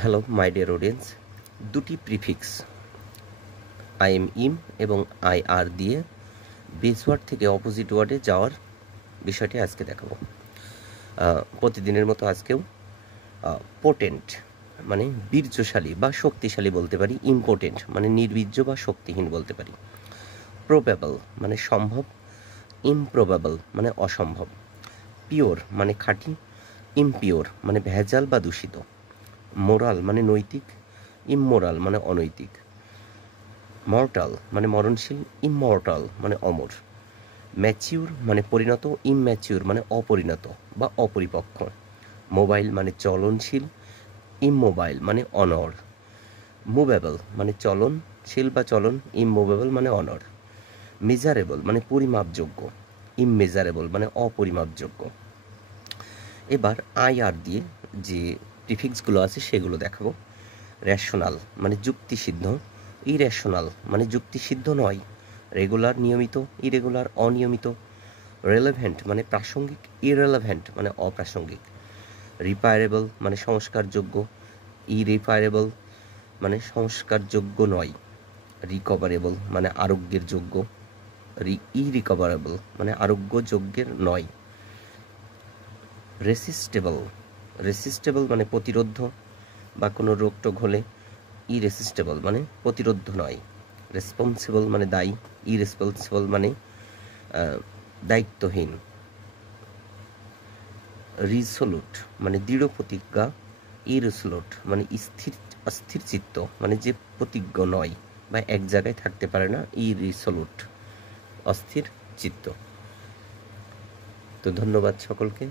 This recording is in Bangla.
হ্যালো মাই ডিয়ার অডিয়েন্স, দুটি প্রিফিক্স আই এম ইম এবং আই আর দিয়ে বেস ওয়ার্ড থেকে অপোজিট ওয়ার্ডে যাওয়ার বিষয়টি আজকে দেখাবো। প্রতিদিনের মতো আজকেও পোটেন্ট মানে বীর্যশালী বা শক্তিশালী বলতে পারি, ইম্পোর্টেন্ট মানে নির্বীর্য বা শক্তিহীন বলতে পারি, প্রোবেবল মানে সম্ভব, ইমপ্রোবেবল মানে অসম্ভব, পিওর মানে খাঁটি, ইমপিওর মানে ভেজাল বা দূষিত, মোরাল মানে নৈতিক, ইমমোরাল মানে অনৈতিক, মর্টাল মানে মরণশীল, ইমমর্টাল মানে অমর, ম্যাচিউর মানে পরিণত, ইমম্যাচিউর মানে অপরিণত বা অপরিপক্ক, মোবাইল মানে চলনশীল, ইমমোবাইল মানে অনড়, মুভেবল মানে চলনশীল বা চলন, ইমমুভেবল মানে অনড়, মেজারেবল মানে পরিমাপযোগ্য, ইমমেজারেবল মানে অপরিমাপযোগ্য। এবার আই আর দিয়ে যে প্রিফিক্সগুলো আছে সেগুলো দেখাবো। রেশনাল মানে যুক্তিসিদ্ধ, ইরেশনাল মানে যুক্তিসিদ্ধ নয়, রেগুলার নিয়মিত, ইরেগুলার অনিয়মিত, রেলেভেন্ট মানে প্রাসঙ্গিক, ইরেলেভেন্ট মানে অপ্রাসঙ্গিক, রিপায়ারেবল মানে সংস্কারযোগ্য, ইরিপায়ারেবল মানে সংস্কারযোগ্য নয়, রিকভারেবল মানে আরোগ্যের যোগ্য, ইরিকভারেবল মানে আরোগ্যযোগ্যের নয়, রেসিস্টেবল, রেসিস্টেবল মানে প্রতিরোধ্য বা কোনো রোগটোগ হলে, ইরেসিস্টেবল মানে প্রতিরোধ্য নয়, রেসপন্সিবল মানে দায়ী, ইরেসপন্সিবল মানে দায়িত্বহীন, রিসোলুট মানে দৃঢ় প্রতিজ্ঞা, ইরেসোলুট মানে অস্থির চিত্ত মানে যে প্রতিজ্ঞ নয় বা এক জায়গায় থাকতে পারে না, ইরিসোলুট অস্থির চিত্ত। তো ধন্যবাদ সকলকে।